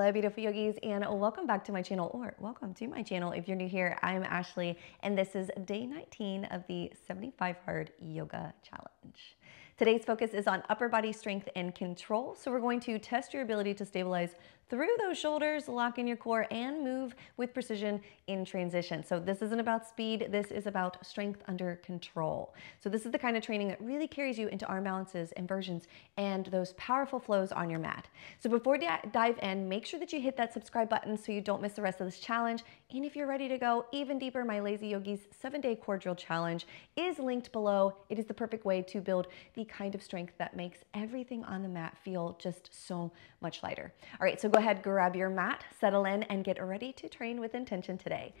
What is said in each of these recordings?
Hello, beautiful yogis, and welcome back to my channel, or welcome to my channel. If you're new here, I'm Ashley, and this is day 19 of the 75 Hard Yoga Challenge. Today's focus is on upper body strength and control, so we're going to test your ability to stabilize through those shoulders, lock in your core, and move with precision in transition. So this isn't about speed, this is about strength under control. So this is the kind of training that really carries you into arm balances, inversions, and those powerful flows on your mat. So before we dive in, make sure that you hit that subscribe button so you don't miss the rest of this challenge. And if you're ready to go even deeper, my Lazy Yogis 7-Day Core Drill Challenge is linked below. It is the perfect way to build the kind of strength that makes everything on the mat feel just so much lighter. All right, so go ahead, grab your mat, settle in, and get ready to train with intention today.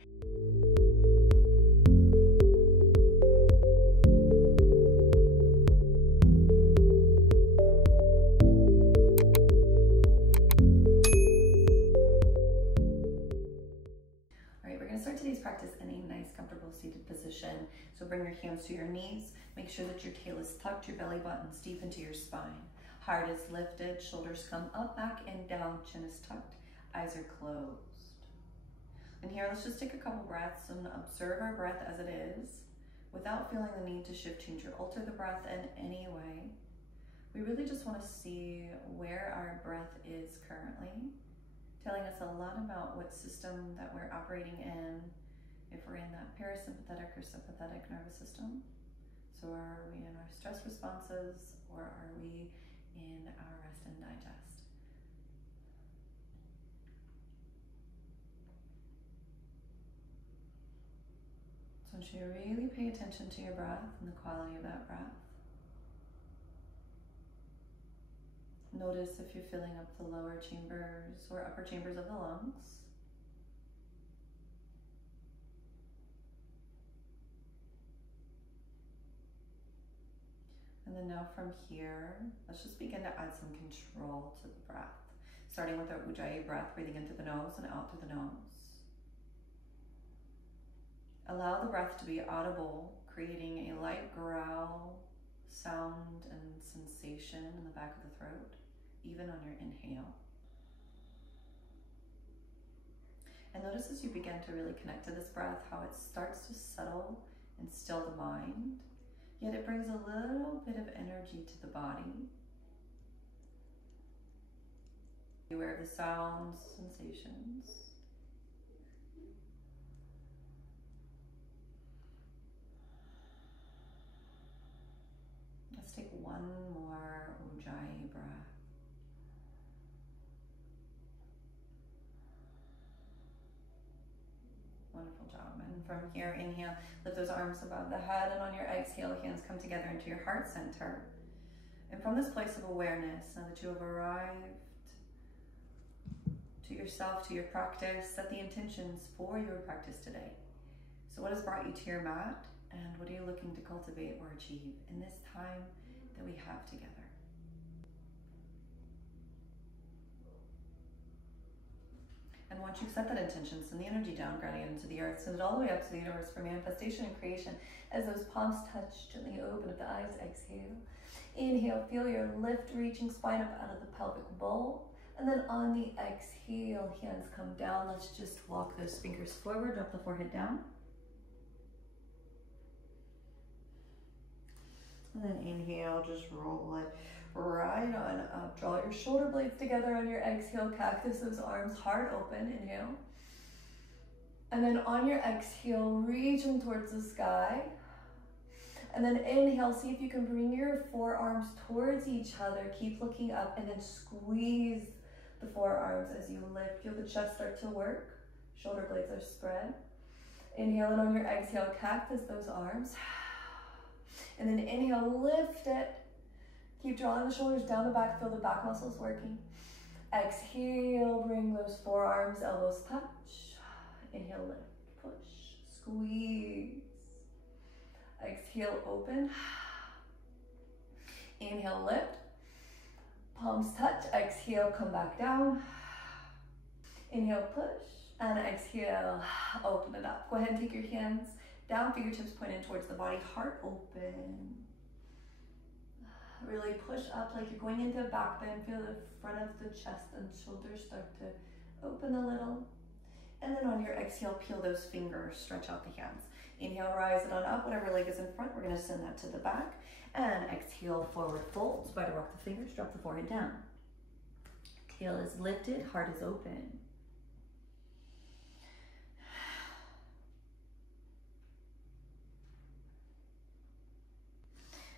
Start today's practice in a nice, comfortable seated position. So bring your hands to your knees. Make sure that your tail is tucked, your belly button's deep into your spine. Heart is lifted, shoulders come up, back, and down. Chin is tucked, eyes are closed. And here, let's just take a couple breaths and observe our breath as it is, without feeling the need to shift, change, or alter the breath in any way. We really just want to see where our breath is currently, telling us a lot about what system that we're operating in, if we're in that parasympathetic or sympathetic nervous system. So are we in our stress responses, or are we in our rest and digest? So I want you to really pay attention to your breath and the quality of that breath. Notice if you're filling up the lower chambers or upper chambers of the lungs. And then now from here, let's just begin to add some control to the breath. Starting with our Ujjayi breath, breathing in through the nose and out through the nose. Allow the breath to be audible, creating a light growl sound and sensation in the back of the throat, even on your inhale. And notice as you begin to really connect to this breath, how it starts to settle and still the mind, yet it brings a little bit of energy to the body. Be aware of the sounds, sensations. Let's take one more Ujjayi breath. Wonderful job. And from here, inhale, lift those arms above the head, and on your exhale, hands come together into your heart center. And from this place of awareness, now that you have arrived to yourself, to your practice, set the intentions for your practice today. So what has brought you to your mat, and what are you looking to cultivate or achieve in this time that we have together? And once you've set that intention, send the energy down, grounding it into the earth, send it all the way up to the universe for manifestation and creation. As those palms touch, gently open up the eyes, exhale. Inhale, feel your lift, reaching spine up out of the pelvic bowl. And then on the exhale, hands come down. Let's just walk those fingers forward, drop the forehead down. And then inhale, just roll it right on up. Draw your shoulder blades together on your exhale. Cactus those arms, heart open, inhale. And then on your exhale, reach them towards the sky. And then inhale, see if you can bring your forearms towards each other. Keep looking up, and then squeeze the forearms as you lift. Feel the chest start to work. Shoulder blades are spread. Inhale, and on your exhale, cactus those arms. And then inhale, lift it. Keep drawing the shoulders down the back, feel the back muscles working. Exhale, bring those forearms, elbows touch. Inhale, lift, push, squeeze. Exhale, open. Inhale, lift. Palms touch, exhale, come back down. Inhale, push, and exhale, open it up. Go ahead and take your hands down, fingertips pointed towards the body, heart open. Really push up like you're going into a back bend. Feel the front of the chest and shoulders start to open a little. And then on your exhale, peel those fingers, stretch out the hands. Inhale, rise it on up, whatever leg is in front, we're gonna send that to the back. And exhale, forward fold, spider walk the fingers, drop the forehead down. Tail is lifted, heart is open.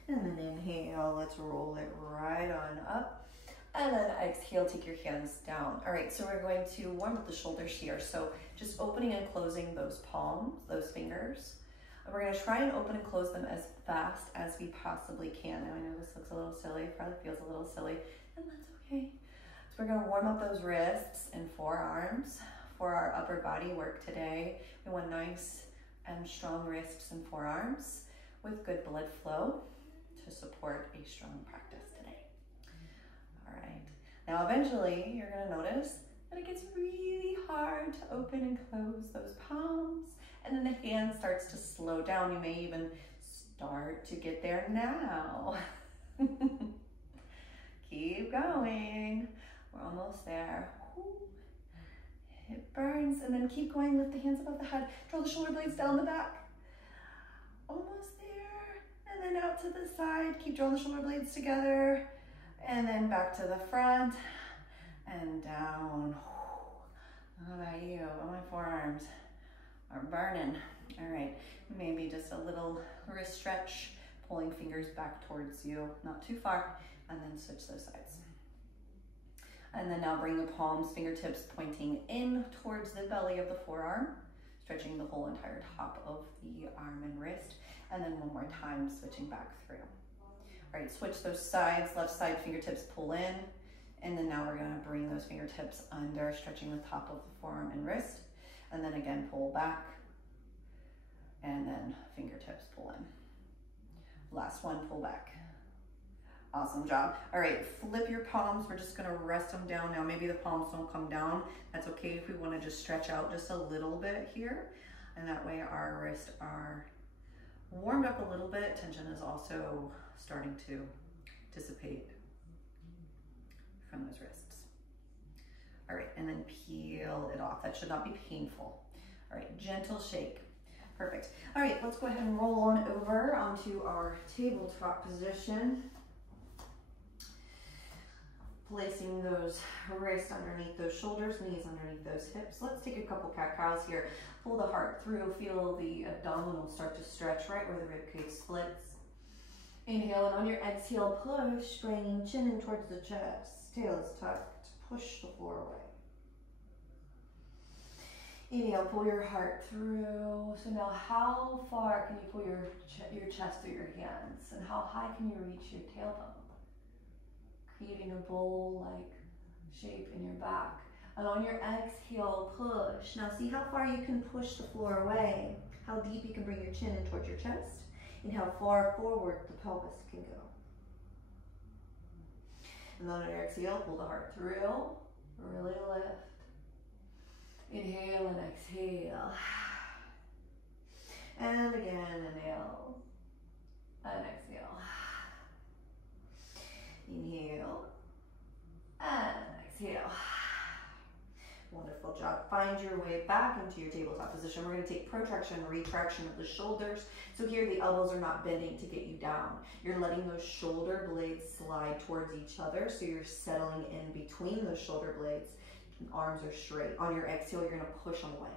And then inhale, let's roll it right on up. And then exhale, take your hands down. All right, so we're going to warm up the shoulders here. So just opening and closing those palms, those fingers. And we're gonna try and open and close them as fast as we possibly can. Now I know this looks a little silly, probably feels a little silly, and that's okay. So we're gonna warm up those wrists and forearms for our upper body work today. We want nice and strong wrists and forearms with good blood flow to support a strong practice today. All right, now eventually you're gonna notice that it gets really hard to open and close those palms, and then the hand starts to slow down. You may even start to get there now. Keep going, we're almost there. It burns, and then keep going with the hands above the head. Draw the shoulder blades down the back. Almost there, and then out to the side. Keep drawing the shoulder blades together. And then back to the front and down. How about you? Oh, my forearms are burning. All right, maybe just a little wrist stretch, pulling fingers back towards you, not too far, and then switch those sides. And then now bring the palms, fingertips pointing in towards the belly of the forearm, stretching the whole entire top of the arm and wrist. And then one more time, switching back through. All right, switch those sides, left side fingertips pull in, and then now we're gonna bring those fingertips under, stretching the top of the forearm and wrist, and then again pull back, and then fingertips pull in. Last one, pull back. Awesome job. All right, flip your palms. We're just gonna rest them down. Now maybe the palms don't come down. That's okay if we wanna just stretch out just a little bit here, and that way our wrists are warmed up a little bit. Tension is also starting to dissipate from those wrists. All right, and then peel it off. That should not be painful. All right, gentle shake. Perfect. All right, let's go ahead and roll on over onto our tabletop position. Placing those wrists underneath those shoulders, knees underneath those hips. Let's take a couple cat-cows here. Pull the heart through, feel the abdominal start to stretch right where the ribcage splits. Inhale, and on your exhale, push, bringing chin in towards the chest. Tail is tucked, push the floor away. Inhale, pull your heart through. So now how far can you pull your chest through your hands? And how high can you reach your tailbone? Creating a bowl-like shape in your back. And on your exhale, push. Now see how far you can push the floor away. How deep you can bring your chin in towards your chest. And how far forward the pelvis can go. And then on your exhale, pull the heart through. Really lift. Inhale and exhale. And again, inhale and exhale. Inhale and exhale. Wonderful job. Find your way back into your tabletop position. We're going to take protraction and retraction of the shoulders. So here the elbows are not bending to get you down. You're letting those shoulder blades slide towards each other. So you're settling in between those shoulder blades. Arms are straight. On your exhale, you're going to push them away.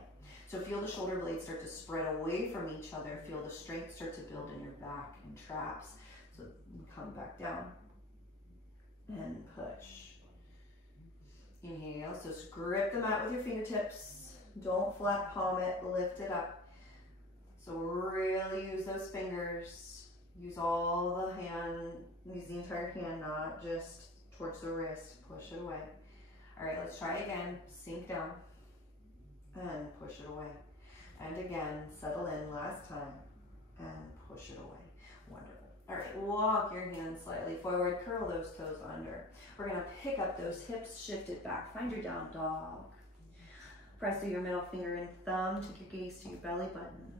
So feel the shoulder blades start to spread away from each other. Feel the strength start to build in your back and traps. So come back down and push. Inhale, so grip the mat with your fingertips. Don't flat palm it, lift it up. So really use those fingers. Use all the hand, use the entire hand, not just towards the wrist. Push it away. All right, let's try again. Sink down and push it away. And again, settle in last time and push it away. Wonderful. All right, walk your hands slightly forward, curl those toes under. We're gonna pick up those hips, shift it back. Find your down dog. Press through your middle finger and thumb, take your gaze to your belly button.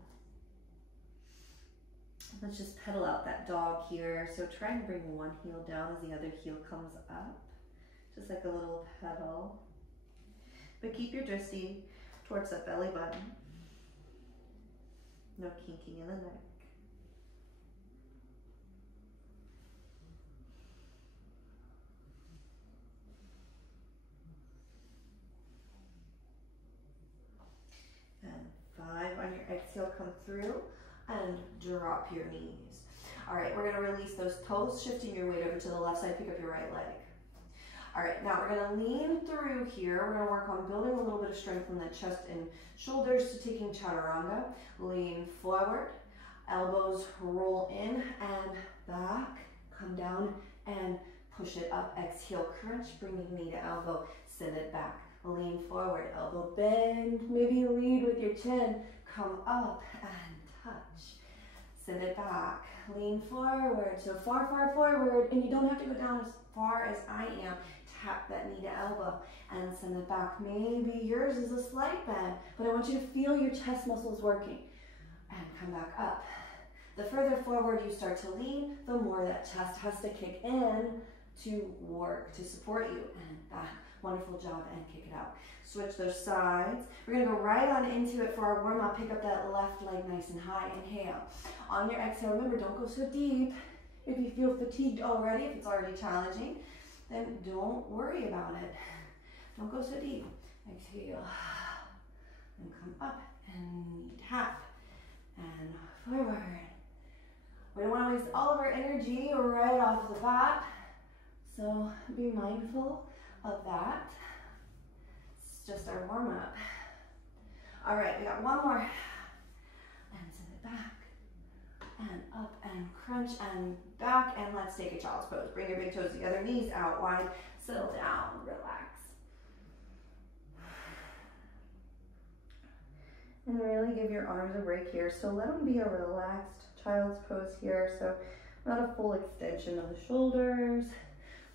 Let's just pedal out that dog here. So try and bring one heel down as the other heel comes up. Just like a little pedal. but keep your drishti towards that belly button. No kinking in the neck. And 5 on your exhale, come through and drop your knees. All right, we're gonna release those toes, shifting your weight over to the left side, pick up your right leg. All right, now we're gonna lean through here. We're gonna work on building a little bit of strength from the chest and shoulders to taking chaturanga. Lean forward, elbows roll in and back, come down and push it up. Exhale, crunch, bringing knee to elbow, send it back. Lean forward, elbow bend, maybe lead with your chin. Come up and touch. Send it back. Lean forward, so far, far forward, and you don't have to go down as far as I am. Tap that knee to elbow and send it back. Maybe yours is a slight bend, but I want you to feel your chest muscles working. And come back up. The further forward you start to lean, the more that chest has to kick in to work, to support you. And back. Wonderful job, and kick it out. Switch those sides. We're gonna go right on into it for our warm up. Pick up that left leg nice and high. Inhale. On your exhale, remember, don't go so deep. If you feel fatigued already, if it's already challenging, then don't worry about it. Don't go so deep. Exhale. And come up and tap. And forward. We don't want to waste all of our energy right off the bat. So be mindful of that. It's just our warm up. All right, we got one more. And send it back and up and crunch and back, and let's take a child's pose. Bring your big toes together, knees out wide, settle down, relax. And really give your arms a break here. So let them be a relaxed child's pose here. So not a full extension of the shoulders.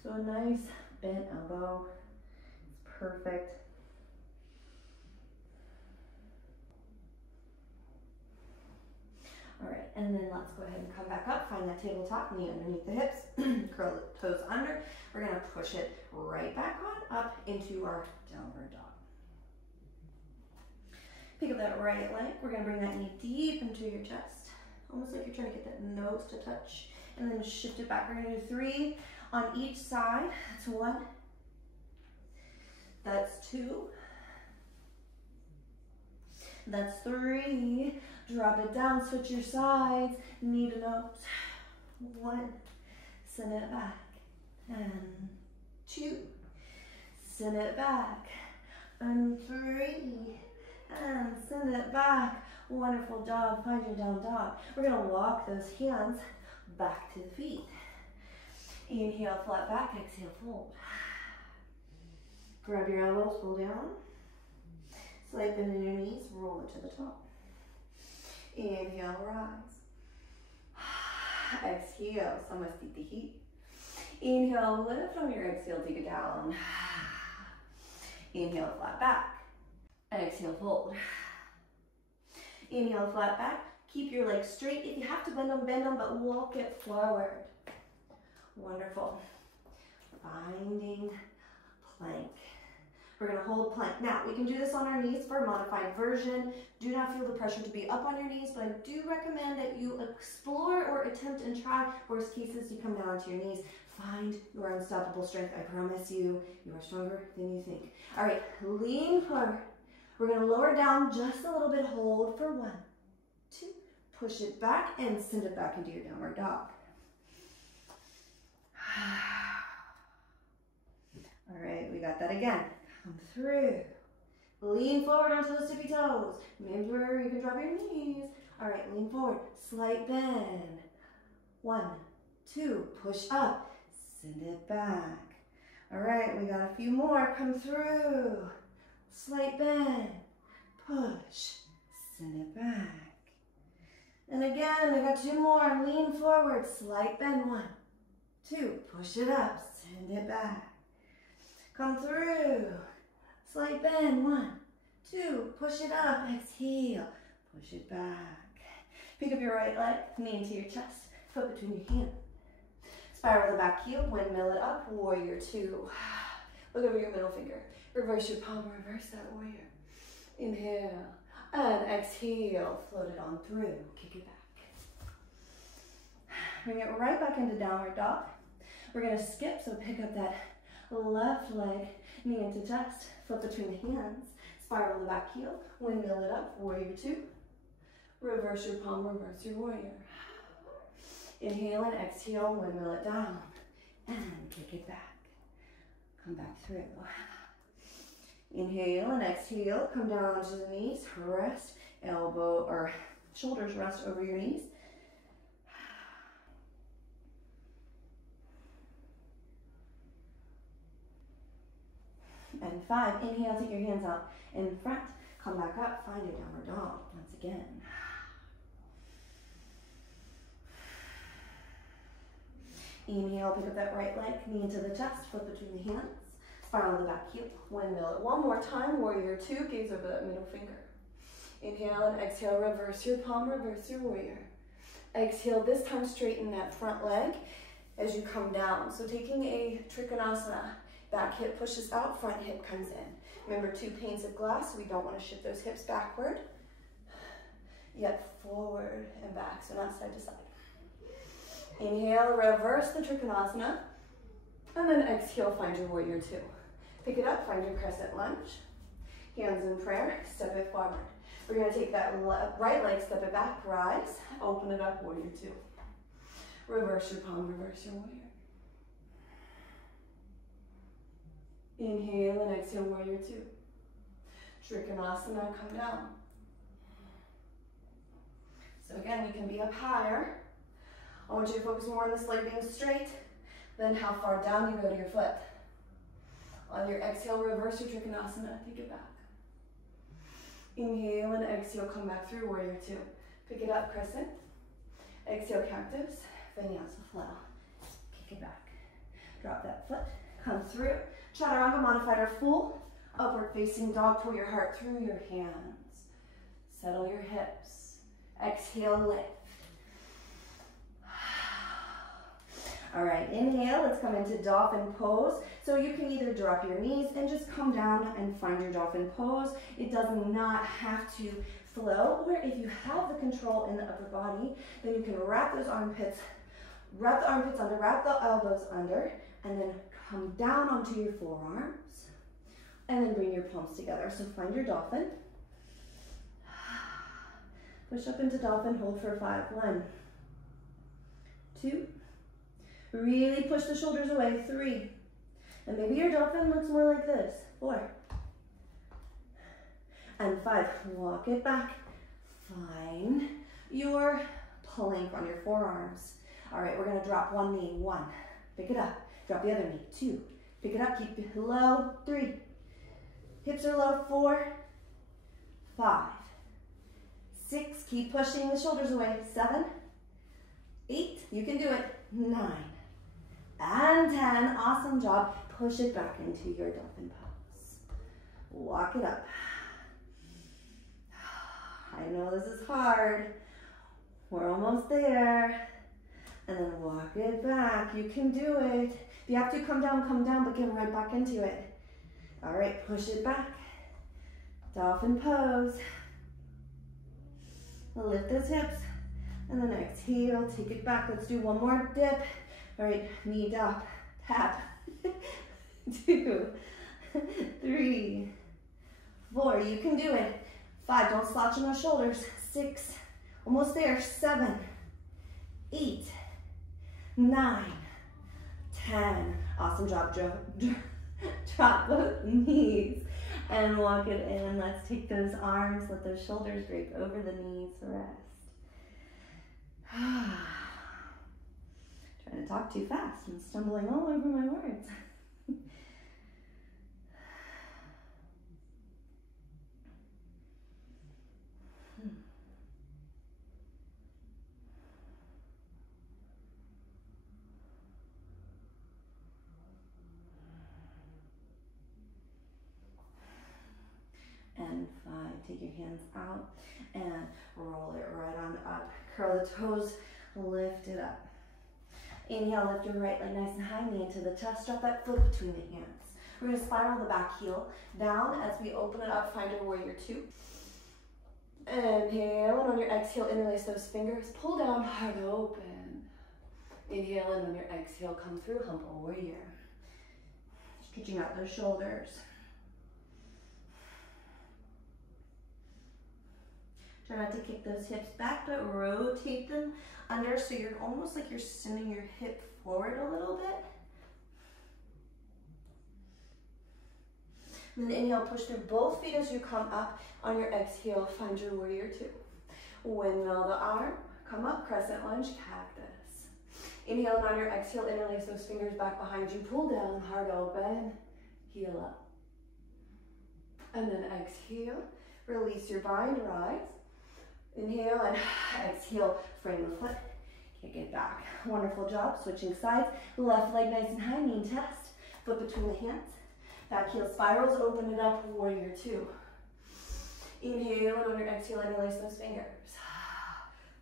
So a nice bent elbow. It's perfect. All right, and then let's go ahead and come back up. Find that tabletop, knee underneath the hips, curl the toes under. We're gonna push it right back on up into our downward dog. Pick up that right leg. We're gonna bring that knee deep into your chest, almost like you're trying to get that nose to touch, and then shift it back. We're gonna do 3 on each side. That's 1. That's 2. That's 3. Drop it down, switch your sides, knee to nose. 1. Send it back. And 2. Send it back. And 3. And send it back. Wonderful job. Find your down dog. We're going to walk those hands back to the feet. Inhale, flat back. Exhale, fold. Grab your elbows, pull down. Slight bend in your knees, roll it to the top. Inhale, rise. Exhale, samastiti. Inhale, lift. On your exhale, take it down. Inhale, flat back. Exhale, fold. Inhale, flat back. Keep your legs straight. If you have to bend them, but walk it forward. Wonderful. Finding plank. We're gonna hold plank. Now, we can do this on our knees for a modified version. Do not feel the pressure to be up on your knees, but I do recommend that you explore or attempt and try. Worst cases, you come down to your knees. Find your unstoppable strength. I promise you, you are stronger than you think. All right, lean forward. We're gonna lower down just a little bit. Hold for 1, 2. Push it back and send it back into your downward dog. All right, we got that again. Come through. Lean forward onto those tippy toes. Maybe where you can drop your knees. All right, lean forward. Slight bend. 1, 2. Push up. Send it back. All right, we got a few more. Come through. Slight bend. Push. Send it back. And again, I got 2 more. Lean forward. Slight bend. 1, 2. Push it up. Send it back. Come through. Slight bend. 1, 2. Push it up. Exhale. Push it back. Pick up your right leg. Knee into your chest. Foot between your hands. Spiral the back heel. Windmill it up. Warrior 2. Look over your middle finger. Reverse your palm, reverse that warrior. Inhale, and exhale, float it on through, kick it back. Bring it right back into downward dog. We're gonna skip, so pick up that left leg, knee into chest, foot between the hands, spiral the back heel, windmill it up, warrior two. Reverse your palm, reverse your warrior. Inhale and exhale, windmill it down, and kick it back. Come back through. Inhale and exhale, come down onto the knees, rest, elbow or shoulders rest over your knees. And 5, inhale, take your hands out in front, come back up, find your downward dog once again. Inhale, pick up that right leg, knee into the chest, foot between the hands, spiral the back heel, windmill it. One more time, warrior two, gaze over that middle finger. Inhale and exhale, reverse your palm, reverse your warrior. Exhale, this time straighten that front leg as you come down. So taking a Trikonasana, back hip pushes out, front hip comes in. Remember, 2 panes of glass, so we don't want to shift those hips backward, yet forward and back, so not side to side. Inhale, reverse the Trikonasana, and then exhale, find your warrior two. Pick it up, find your crescent lunge. Hands in prayer, step it forward. We're gonna take that right leg, step it back, rise, open it up, warrior two. Reverse your palm, reverse your warrior. Inhale and exhale, warrior two. Trikonasana, come down. So again, you can be up higher. I want you to focus more on this leg being straight, then how far down you go to your foot. On your exhale, reverse your Trikonasana, take it back. Inhale and exhale, come back through, warrior two. Pick it up, crescent. Exhale, cactus, vinyasa flow. Kick it back. Drop that foot, come through. Chaturanga modified or full. Upward facing dog, pull your heart through your hands. Settle your hips. Exhale, lift. All right, inhale, let's come into dolphin pose. So you can either drop your knees and just come down and find your dolphin pose. It does not have to flow, or if you have the control in the upper body, then you can wrap those armpits, wrap the armpits under, wrap the elbows under, and then come down onto your forearms, and then bring your palms together. So find your dolphin. Push up into dolphin, hold for 5. 1, 2, really push the shoulders away, 3, and maybe your dolphin looks more like this, 4, and 5, walk it back, find your plank on your forearms. All right, we're gonna drop one knee, 1, pick it up, drop the other knee, 2, pick it up, keep it low, 3, hips are low, 4, 5, 6, keep pushing the shoulders away, 7, 8, you can do it, 9, and 10, awesome job. Push it back into your dolphin pose. Walk it up. I know this is hard. We're almost there. And then walk it back. You can do it. If you have to come down, but get right back into it. All right, push it back. Dolphin pose. Lift those hips. And then exhale, take it back. Let's do one more dip. All right, knee up, tap. 2, 3, 4, you can do it. 5, don't slouch on those shoulders. 6, almost there. 7, 8, 9, 10. Awesome job. Drop both knees and walk it in. Let's take those arms, let those shoulders drape over the knees, rest. Trying to talk too fast and stumbling all over my words. And 5, take your hands out and roll it right on up. Curl the toes, lift it up. Inhale, lift your right leg nice and high, knee into the chest, drop that foot between the hands. We're gonna spiral the back heel down as we open it up, find your warrior two. Inhale, and on your exhale, interlace those fingers. Pull down, heart open. Inhale, and on your exhale, come through, humble warrior. Stretching out those shoulders. Try not to kick those hips back, but rotate them under so you're almost like you're sending your hip forward a little bit. And then inhale, push through both feet as you come up. On your exhale, find your warrior two. Windmill the arm, come up, crescent lunge, cactus. Inhale, and on your exhale, interlace those fingers back behind you. Pull down, heart open, heel up. And then exhale, release your bind, rise. Inhale and exhale, frame the foot, kick it back. Wonderful job, switching sides. Left leg nice and high, knee test, foot between the hands. Back heel spirals, open it up, warrior two. Inhale, and on your exhale, interlace those fingers.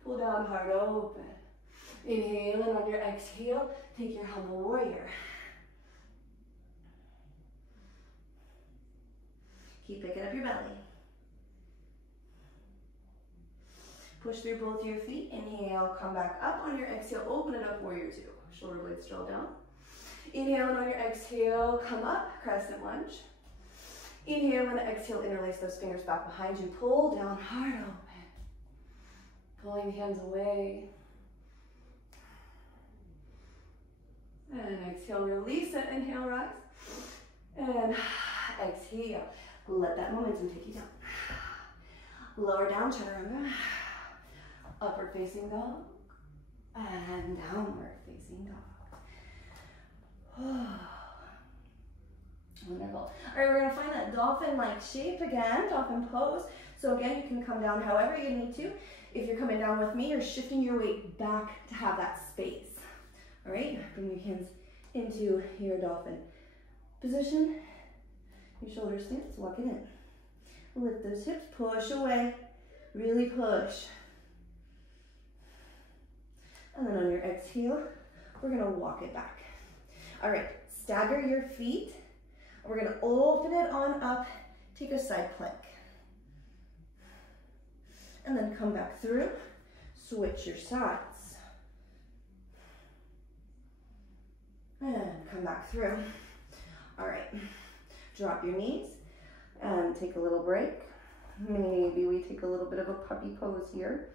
Pull down, heart open. Inhale, and on your exhale, take your humble warrior. Keep picking up your belly. Push through both your feet. Inhale, come back up. On your exhale, open it up, warrior two. Shoulder blades draw down. Inhale, and on your exhale, come up, crescent lunge. Inhale, and exhale, interlace those fingers back behind you. Pull down, heart open. Pulling the hands away. And exhale, release it. Inhale, rise. And exhale. Let that momentum take you down. Lower down, chaturanga. Upward facing dog. And downward facing dog. Wonderful. All right, we're gonna find that dolphin-like shape again, dolphin pose. So again, you can come down however you need to. If you're coming down with me, you're shifting your weight back to have that space. All right, bring your hands into your dolphin position. Your shoulders stance, walk it in. Lift those hips, push away, really push. And then on your exhale, we're gonna walk it back. All right, stagger your feet. We're gonna open it on up, take a side plank. And then come back through, switch your sides. And come back through. All right, drop your knees and take a little break. Maybe we take a little bit of a puppy pose here.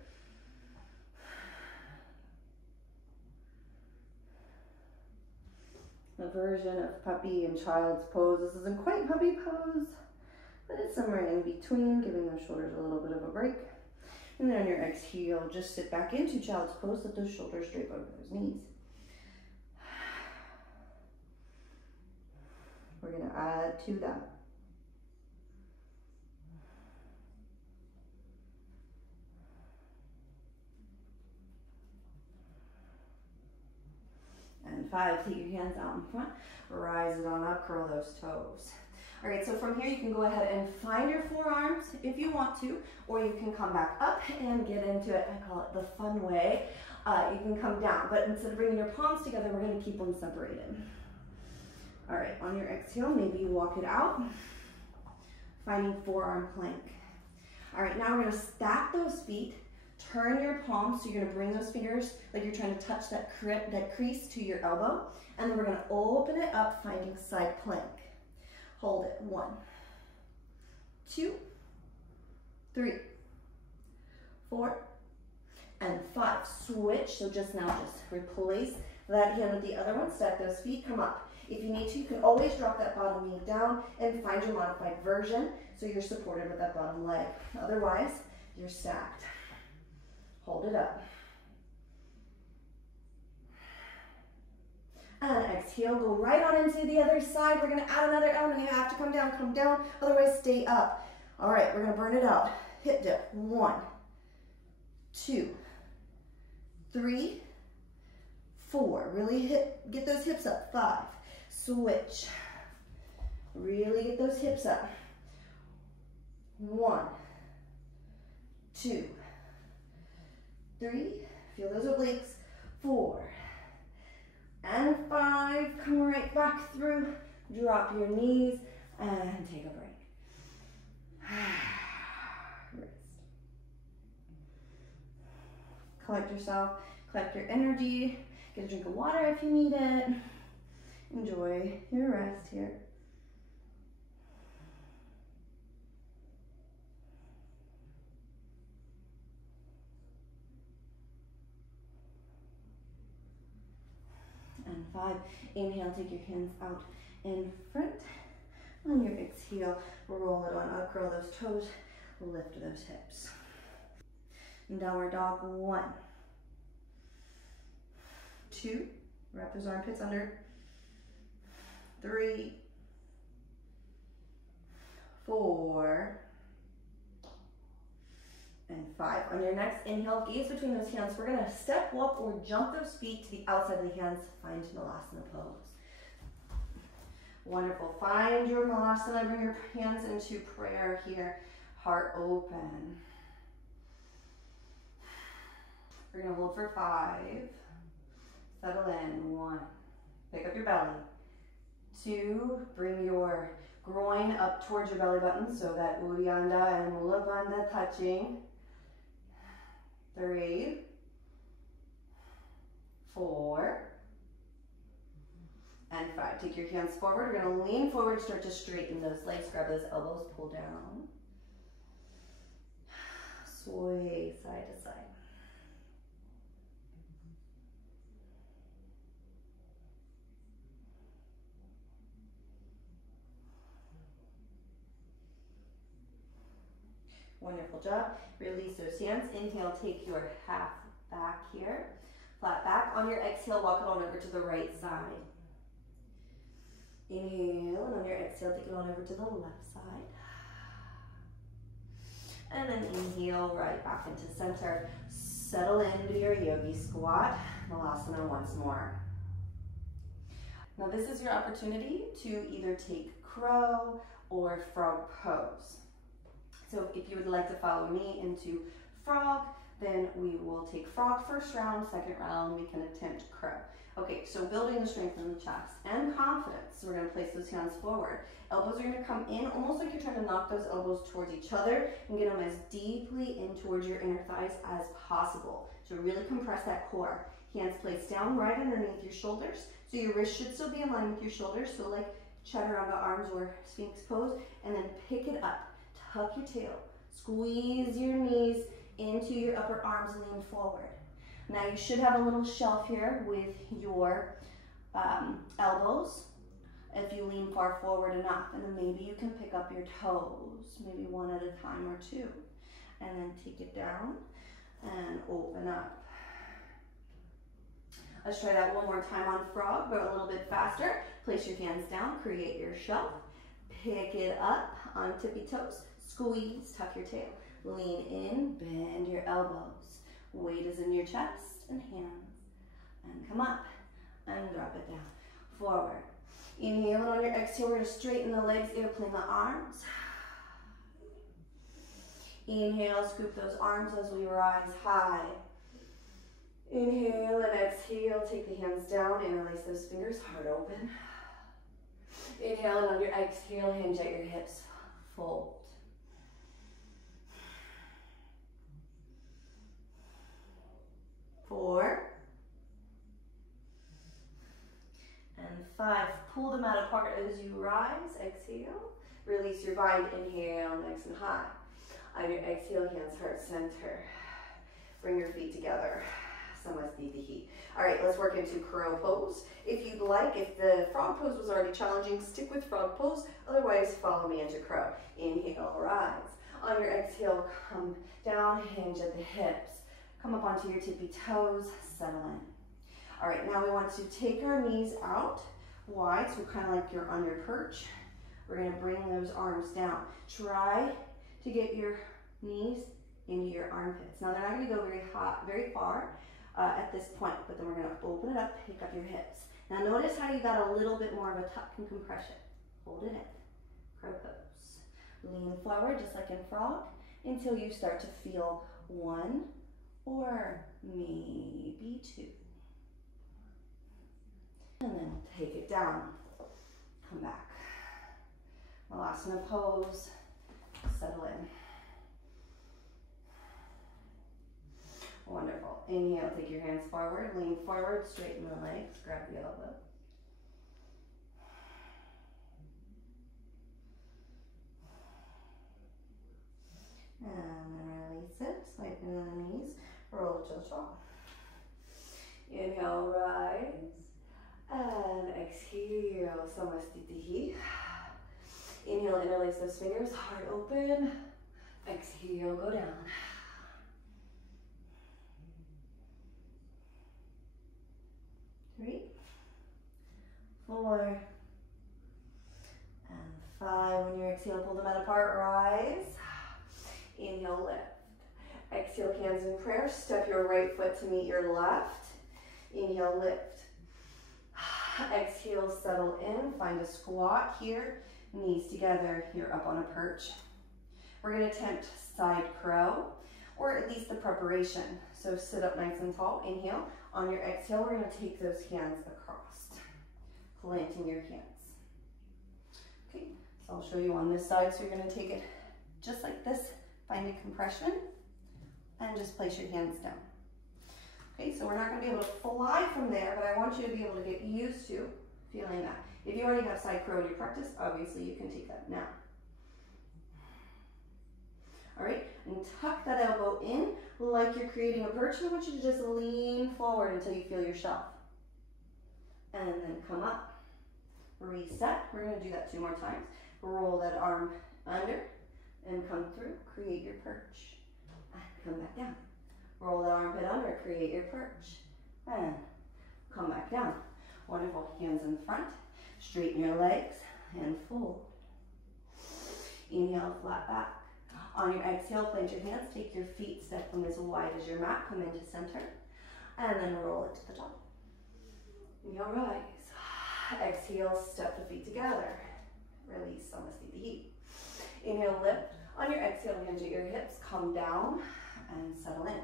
A version of puppy and child's pose. This isn't quite puppy pose, but it's somewhere in between, giving those shoulders a little bit of a break. And then on your exhale, just sit back into child's pose, let those shoulders drape over those knees. We're gonna add to that. And 5, take your hands out in front, rise it on up, curl those toes. All right, so from here you can go ahead and find your forearms if you want to, or you can come back up and get into it. I call it the fun way. You can come down, but instead of bringing your palms together, we're gonna keep them separated. All right, on your exhale, maybe you walk it out, finding forearm plank. All right, now we're gonna stack those feet, turn your palms, so you're gonna bring those fingers like you're trying to touch that crease to your elbow, and then we're gonna open it up, finding side plank. Hold it, 1, 2, 3, 4, and 5. Switch, so just now, just replace that hand with the other one, stack those feet, come up. If you need to, you can always drop that bottom knee down and find your modified version, so you're supported with that bottom leg. Otherwise, you're stacked. Hold it up. And exhale, go right on into the other side. We're gonna add another element. You have to come down, otherwise stay up. All right, we're gonna burn it out. Hip dip, 1, 2, 3, 4. Really get those hips up, 5. Switch. Really get those hips up. 1, 2, 3. Feel those obliques. 4. And 5, come right back through, Drop your knees and take a break. Rest. Collect yourself, collect your energy, get a drink of water if you need it. Enjoy your rest here. And 5, inhale, take your hands out in front. On your exhale, roll it on up, curl those toes, lift those hips. Downward dog, 1, 2, wrap those armpits under, 3, 4, and 5. On your next inhale, gaze between those hands. We're gonna step, walk, or jump those feet to the outside of the hands. Find Malasana pose. Wonderful. Find your Malasana. Bring your hands into prayer here. Heart open. We're gonna hold for 5. Settle in. 1. Pick up your belly. 2. Bring your groin up towards your belly button so that Uddiyana and Mula Bandha touching. 3, 4, and 5. Take your hands forward. We're going to lean forward, start to straighten those legs. Grab those elbows, pull down. Sway side to side. Wonderful job. Release those hands. Inhale, take your half back here. Flat back. On your exhale, walk it on over to the right side. Inhale, and on your exhale, take it on over to the left side. And then inhale, right back into center. Settle into your yogi squat. Malasana once more. Now this is your opportunity to either take crow or frog pose. So if you would like to follow me into frog, then we will take frog first round, second round, we can attempt crow. Okay, so building the strength in the chest and confidence. So we're gonna place those hands forward. Elbows are gonna come in almost like you're trying to knock those elbows towards each other and get them as deeply in towards your inner thighs as possible. So really compress that core. Hands placed down right underneath your shoulders. So your wrists should still be in line with your shoulders. So like chaturanga arms or sphinx pose, and then pick it up. Tuck your tail, squeeze your knees into your upper arms, lean forward. Now you should have a little shelf here with your elbows if you lean far forward enough, and then maybe you can pick up your toes, maybe one at a time or 2, and then take it down and open up. Let's try that one more time on frog, but a little bit faster. Place your hands down, create your shelf, pick it up on tippy toes. Squeeze, tuck your tail, lean in, bend your elbows. Weight is in your chest and hands. And come up and drop it down. Forward. Inhale, and on your exhale, we're going to straighten the legs, airplane the arms. Inhale, scoop those arms as we rise high. Inhale and exhale, take the hands down, interlace those fingers, heart open. Inhale, and on your exhale, hinge at your hips, fold. 4, and 5. Pull them out apart as you rise. Exhale. Release your bind. Inhale, nice and high. On your exhale, hands heart center. Bring your feet together. Samastitihi. All right, let's work into crow pose. If you'd like, if the frog pose was already challenging, stick with frog pose. Otherwise, follow me into crow. Inhale, rise. On your exhale, come down, hinge at the hips. Come up onto your tippy toes, settle in. All right, now we want to take our knees out wide, so kind of like you're on your perch. We're gonna bring those arms down. Try to get your knees into your armpits. Now they're not gonna go very far at this point, but then we're gonna open it up, pick up your hips. Now notice how you got a little bit more of a tuck and compression. Hold it in, crow pose. Lean forward, just like in frog, until you start to feel 1, or maybe 2. And then take it down. come back. Malasana pose, settle in. Wonderful. Inhale, take your hands forward, lean forward, straighten the legs, grab the elbow. And then release it, swipe into the knees, roll to the top. Inhale, rise, and exhale, Samastitihi. Inhale, interlace those fingers, heart open. Exhale, go down. 3, 4, and 5. When you exhale, pull the mat apart, rise. Inhale, lift. Exhale, hands in prayer. Step your right foot to meet your left. Inhale, lift. Exhale, settle in. Find a squat here. Knees together. You're up on a perch. We're going to attempt side crow, or at least the preparation. So sit up nice and tall. Inhale. On your exhale, we're going to take those hands across, planting your hands. Okay, so I'll show you on this side. So you're going to take it just like this. Find a compression and just place your hands down. Okay, so we're not going to be able to fly from there, but I want you to be able to get used to feeling that. If you already have side crow in your practice, obviously you can take that now. All right, and tuck that elbow in like you're creating a perch. I want you to just lean forward until you feel your shelf. And then come up, reset. We're going to do that 2 more times. Roll that arm under and come through, create your perch. And come back down. Roll that armpit under, create your perch. And come back down. Wonderful, hands in front. Straighten your legs and fold. Inhale, flat back. On your exhale, plant your hands, take your feet, step them as wide as your mat, come into center, and then roll it to the top. Inhale, rise. Exhale, step the feet together. Release, Samastitihi. Inhale, lift. On your exhale, hinge at your hips, come down and settle in.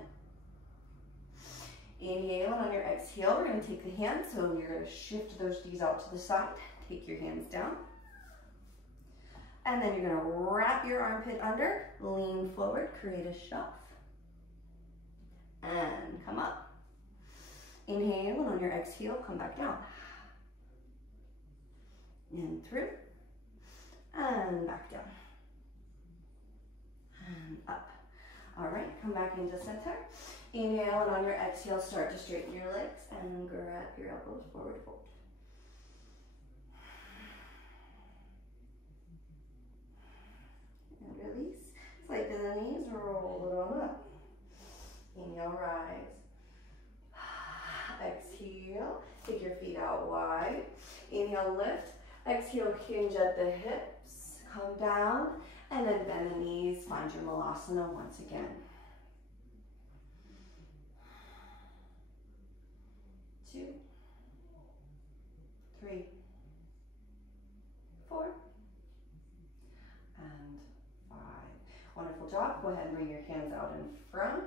Inhale, and on your exhale, we're going to take the hands, so you're going to shift those knees out to the side. Take your hands down. And then you're going to wrap your armpit under, lean forward, create a shelf, and come up. Inhale, and on your exhale, come back down. In through, and back down, and up. All right, come back into center. Inhale, and on your exhale, start to straighten your legs and grab your elbows, forward fold. And release. Swipe in the knees, roll it on up. Inhale, rise. Exhale, take your feet out wide. Inhale, lift. Exhale, hinge at the hips. Come down, and then bend the knees. Find your Malasana once again. 2, 3, 4, and 5. Wonderful job. Go ahead and bring your hands out in front.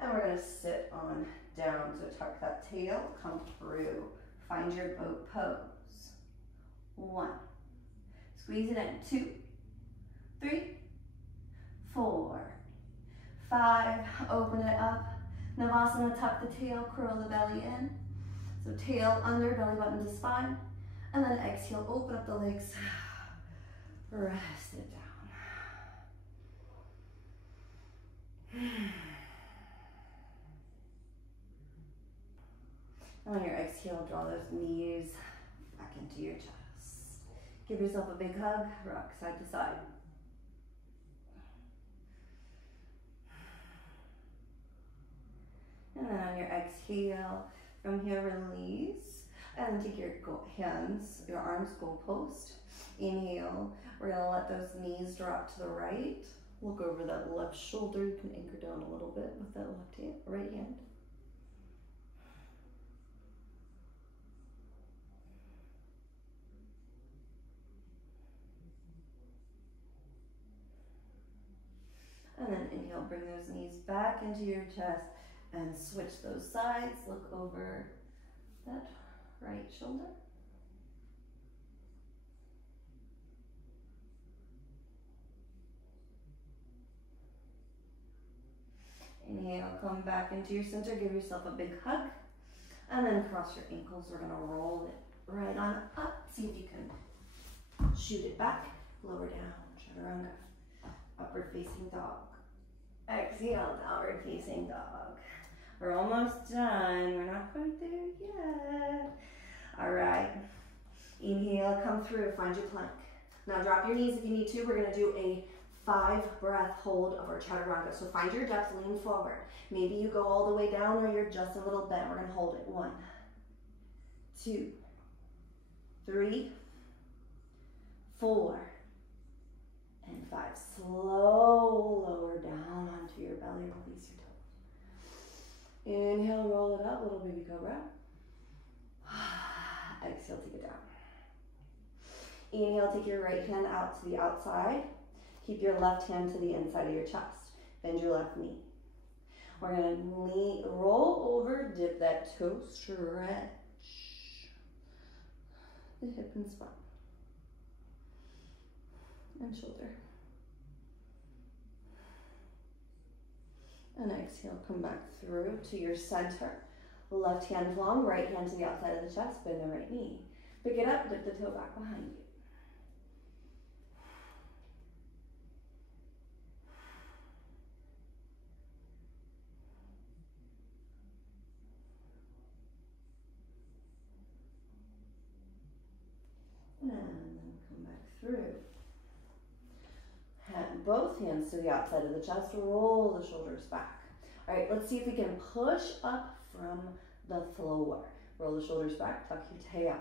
And we're going to sit on down. So tuck that tail, come through. Find your boat pose. 1. Squeeze it in. 2, 3, 4, 5. Open it up. Navasana, tuck the tail, curl the belly in. So tail under, belly button to spine. And then exhale, open up the legs. Rest it down. On your exhale, draw those knees back into your chest. Give yourself a big hug, rock side to side. And then on your exhale, from here, release. And take your hands, your arms, goal post. Inhale. We're going to let those knees drop to the right. Look over that left shoulder. You can anchor down a little bit with that left hand, right hand. And then inhale, bring those knees back into your chest and switch those sides. Look over that right shoulder. come back into your center, give yourself a big hug, and then cross your ankles. We're gonna roll it right on up. See if you can shoot it back, lower down, chaturanga. Upward facing dog. Exhale, downward facing dog. We're almost done. We're not quite there yet. All right. Inhale, come through, find your plank. Now drop your knees if you need to. We're gonna do a 5-breath hold of our chaturanga. So find your depth, lean forward. Maybe you go all the way down or you're just a little bent. We're gonna hold it. 1, 2, 3, 4, and 5. Slow lower down onto your belly, release your toes. Inhale, roll it up, little baby cobra. Exhale, take it down. Inhale, take your right hand out to the outside. Keep your left hand to the inside of your chest. Bend your left knee. We're gonna roll over, dip that toe, stretch the hip and spine. And shoulder. And exhale, come back through to your center. Left hand long, right hand to the outside of the chest, bend the right knee. Pick it up, dip the toe back behind you. And then come back through. Both hands to the outside of the chest, roll the shoulders back. All right, let's see if we can push up from the floor. Roll the shoulders back, tuck your tail.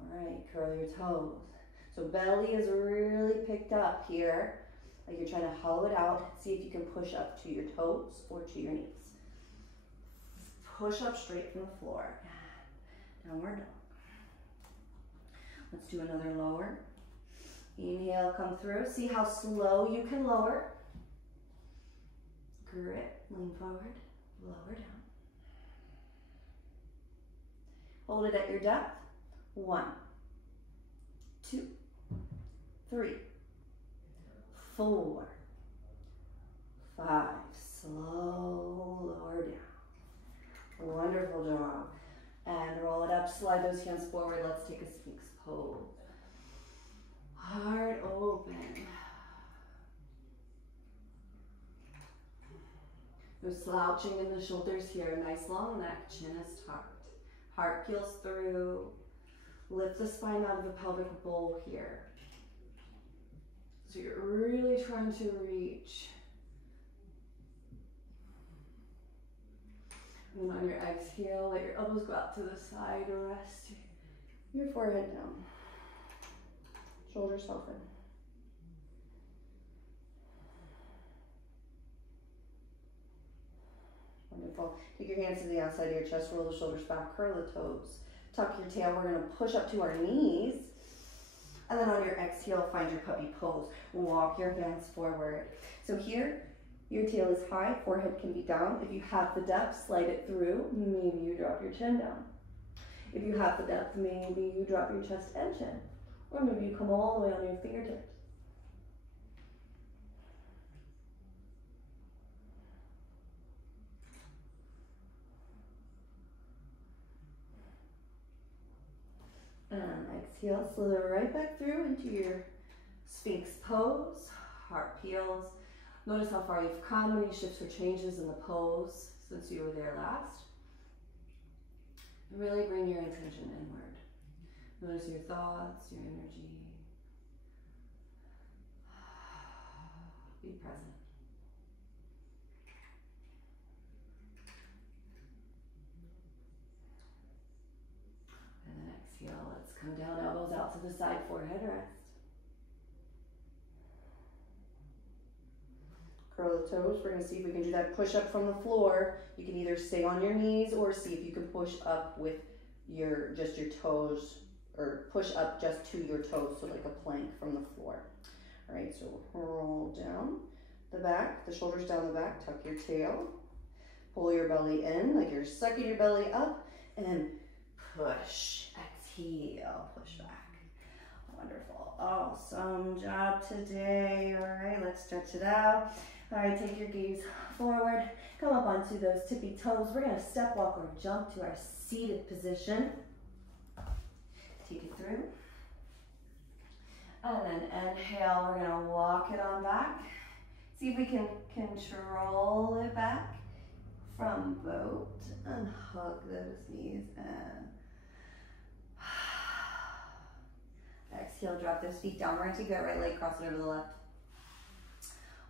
All right, curl your toes. So belly is really picked up here, like you're trying to hollow it out. See if you can push up to your toes or to your knees. Push up straight from the floor. Downward dog. Let's do another lower. Inhale, come through. See how slow you can lower. Grip, lean forward, lower down. Hold it at your depth. 1, 2, 3, 4, 5. Slow, lower down. Wonderful job. And roll it up, slide those hands forward. Let's take a Sphinx pose. Heart open. No slouching in the shoulders here. Nice long neck, chin is tucked. Heart peels through. Lift the spine out of the pelvic bowl here. So you're really trying to reach. And on your exhale, let your elbows go out to the side. Rest your forehead down. Shoulders soften. Wonderful. Take your hands to the outside of your chest, roll the shoulders back, curl the toes. Tuck your tail. We're going to push up to our knees. And then on your exhale, find your puppy pose. Walk your hands forward. So here, your tail is high, forehead can be down. If you have the depth, slide it through. Maybe you drop your chin down. If you have the depth, maybe you drop your chest and chin. Or maybe you come all the way on your fingertips. And exhale, slither right back through into your Sphinx pose. Heart peels. Notice how far you've come, any shifts or changes in the pose since you were there last. And really bring your attention inward. Notice your thoughts, your energy. Be present. And then exhale, let's come down, elbows out to the side, forehead rest. Curl the toes. We're going to see if we can do that push up from the floor. You can either stay on your knees or see if you can push up with just your toes, or push up just to your toes, so like a plank from the floor. All right, so roll down the back, the shoulders down the back, tuck your tail, pull your belly in like you're sucking your belly up, and push, exhale, push back. Wonderful, awesome job today. All right, let's stretch it out. All right, take your gaze forward. Come up onto those tippy toes. We're gonna step, walk, or jump to our seated position. Take it through. And then inhale, we're gonna walk it on back. See if we can control it back from boat and hug those knees and exhale, drop those feet down. We're gonna take that right leg, cross it over the left.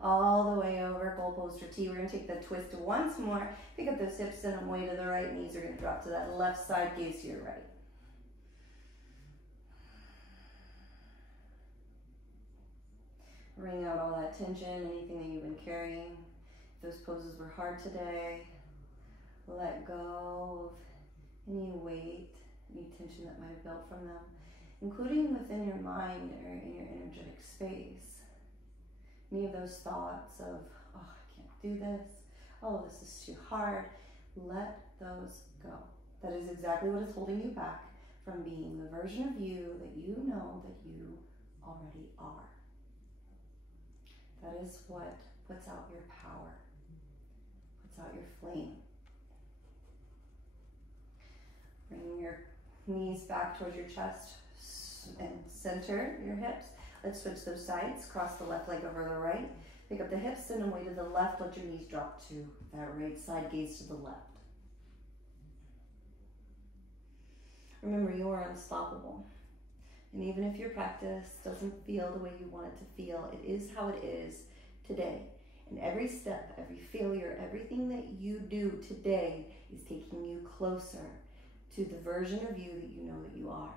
All the way over, goal poster T. We're gonna take the twist once more. Pick up those hips, send them way to the right. Knees are gonna drop to that left side, gaze to your right. Wring out all that tension, anything that you've been carrying. If those poses were hard today, let go of any weight, any tension that might have built from them, including within your mind or in your energetic space. Any of those thoughts of, oh, I can't do this, oh, this is too hard, let those go. That is exactly what is holding you back from being the version of you that you know that you already are. That is what puts out your power, puts out your flame. Bring your knees back towards your chest and center your hips. Let's switch those sides. Cross the left leg over the right. Pick up the hips, send them way to the left. Let your knees drop to that right side, gaze to the left. Remember, you are unstoppable. And even if your practice doesn't feel the way you want it to feel, it is how it is today. And every step, every failure, everything that you do today is taking you closer to the version of you that you know that you are.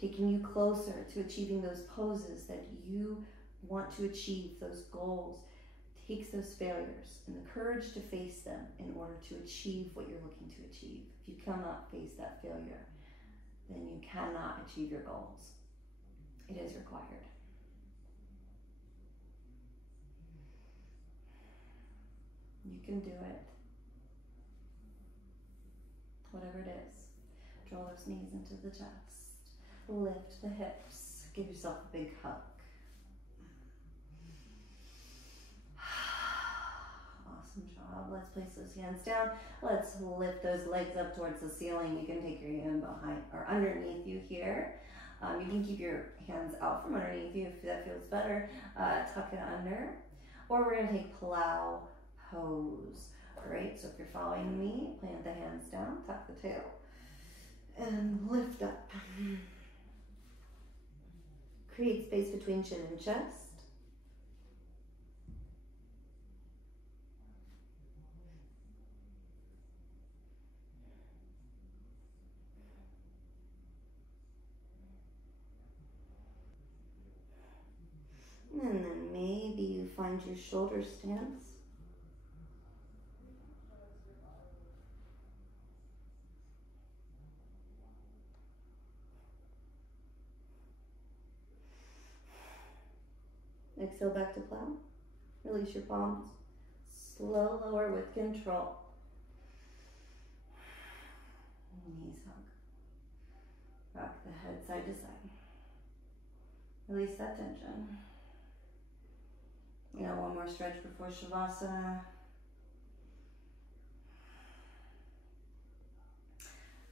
Taking you closer to achieving those poses that you want to achieve, those goals. Takes those failures and the courage to face them in order to achieve what you're looking to achieve. If you cannot face that failure, then you cannot achieve your goals. It is required. You can do it. Whatever it is. Draw those knees into the chest. Lift the hips. Give yourself a big hug. Awesome job. Let's place those hands down. Let's lift those legs up towards the ceiling. You can take your hand behind or underneath you here. You can keep your hands out from underneath you if that feels better. Tuck it under. Or we're going to take plow pose. All right, so if you're following me, plant the hands down, tuck the tail, and lift up. Create space between chin and chest. And then maybe you find your shoulder stance. Exhale back to plow. Release your palms. Slow lower with control. Knees hug. Rock the head side to side. Release that tension. You know, one more stretch before Shavasana.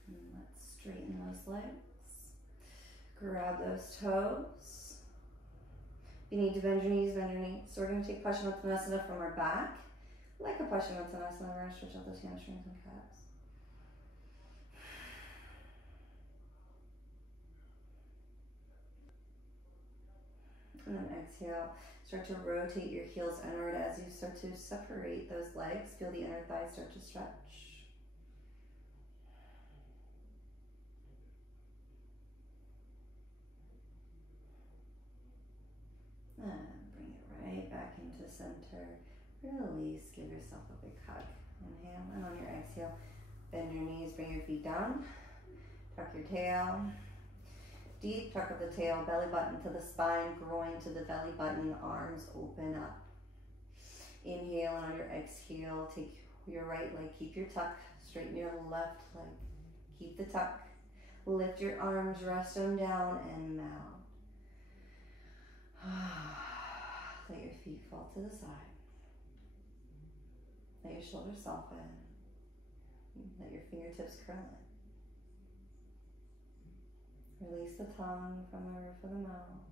And let's straighten those legs. Grab those toes. If you need to bend your knees, bend your knees. So we're going to take Paschimottanasana from our back. Like a Paschimottanasana, we're going to stretch out those hamstrings and calves. And then exhale. Start to rotate your heels inward as you start to separate those legs. Feel the inner thighs start to stretch. And bring it right back into center. Release. Give yourself a big hug. Inhale. And on your exhale, bend your knees, bring your feet down. Tuck your tail. Deep tuck of the tail, belly button to the spine, groin to the belly button, arms open up. Inhale, and on your exhale, take your right leg, keep your tuck, straighten your left leg, keep the tuck. Lift your arms, rest them down, and mount. Let your feet fall to the side. Let your shoulders soften. Let your fingertips curl in. Release the tongue from the roof of the mouth.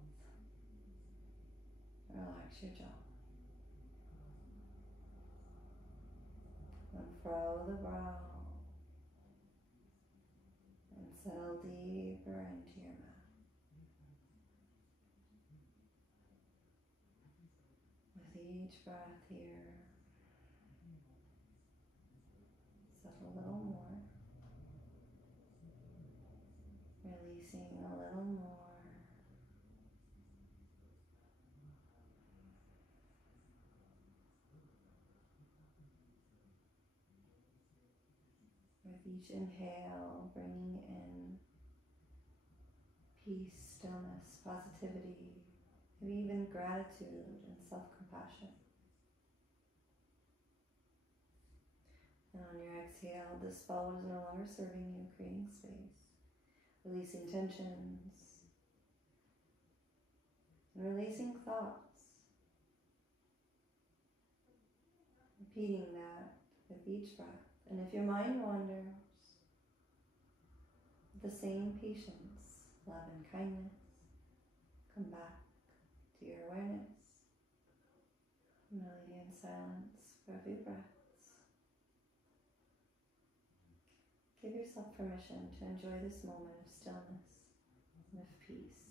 Relax your jaw. Unfurl the brow. And settle deeper into your mat. With each breath here, settle a little more. Releasing a little more. With each inhale, bringing in peace, stillness, positivity, maybe even gratitude and self-compassion. And on your exhale, dispel what is no longer serving you, creating space, releasing tensions, and releasing thoughts. Repeating that with each breath. And if your mind wanders, with the same patience, love, and kindness, come back to your awareness, humility and silence for a few breaths. Give yourself permission to enjoy this moment of stillness and of peace.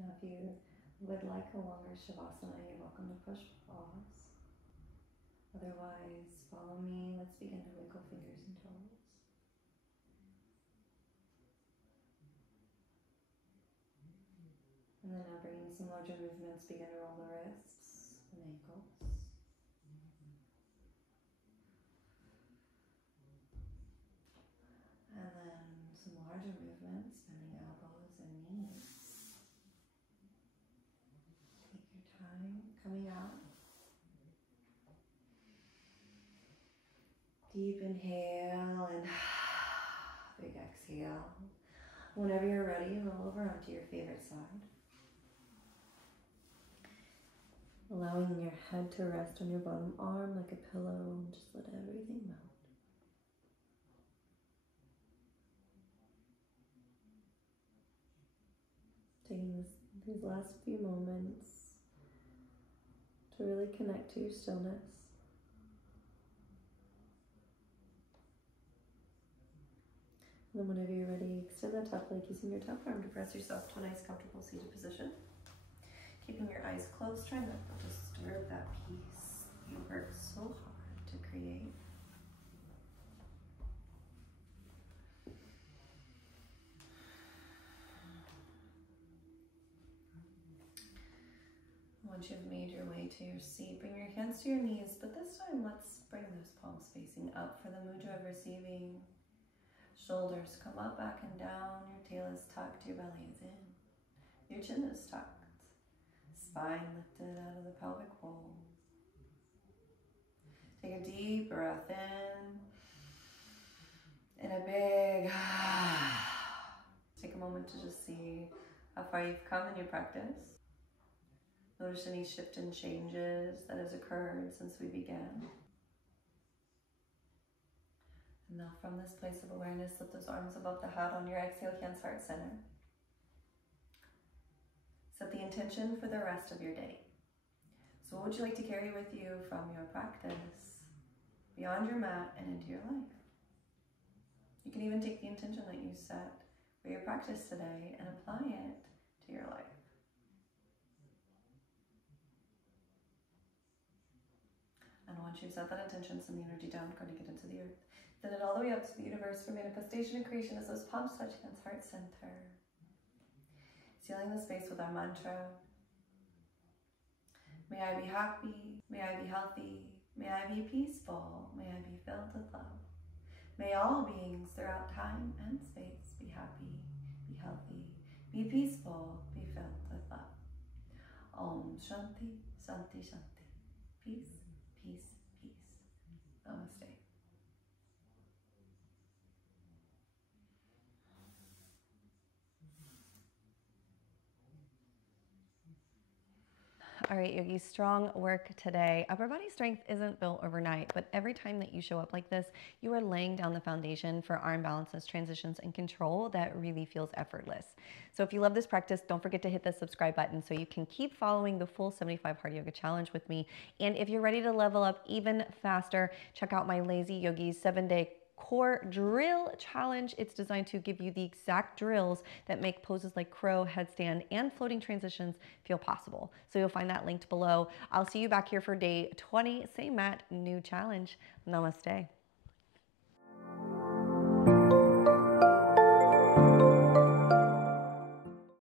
Now, if you would like a longer Shavasana, you're welcome to push pause. Otherwise, follow me. Let's begin to wiggle fingers and toes. And then now bringing some larger movements, begin to roll the wrists and ankles. And then some larger movements, bending elbows and knees. Take your time coming out. Deep inhale and big exhale. Whenever you're ready, roll over onto your favorite side. Allowing your head to rest on your bottom arm like a pillow, just let everything melt. Taking these last few moments to really connect to your stillness. And then whenever you're ready, extend that top leg using your top arm to press yourself to a nice comfortable seated position. Keeping your eyes closed, try not to disturb that peace you worked so hard to create. Once you've made your way to your seat, bring your hands to your knees, but this time let's bring those palms facing up for the mudra of receiving. Shoulders come up, back and down, your tail is tucked, your belly is in, your chin is tucked. Spine lifted out of the pelvic bowl. Take a deep breath in and a big take a moment to just see how far you've come in your practice. Notice any shift and changes that has occurred since we began. And now from this place of awareness, lift those arms above the head. On your exhale, hands heart center. Set the intention for the rest of your day. So what would you like to carry with you from your practice, beyond your mat and into your life? You can even take the intention that you set for your practice today and apply it to your life. And once you've set that intention, send the energy down, going to get into the earth. Send it all the way up to the universe for manifestation and creation as those palms touch hands, heart center. Sealing the space with our mantra. May I be happy, may I be healthy, may I be peaceful, may I be filled with love. May all beings throughout time and space be happy, be healthy, be peaceful, be filled with love. Om Shanti, Shanti, Shanti. Peace, peace, peace. Namaste. All right, yogis, strong work today. Upper body strength isn't built overnight, but every time that you show up like this, you are laying down the foundation for arm balances, transitions, and control that really feels effortless. So if you love this practice, don't forget to hit the subscribe button so you can keep following the full 75 Hard Yoga Challenge with me. And if you're ready to level up even faster, check out my Lazy Yogis 7-day core drill challenge. It's designed to give you the exact drills that make poses like crow, headstand, and floating transitions feel possible. So you'll find that linked below. I'll see you back here for day 20. Same mat, new challenge. Namaste.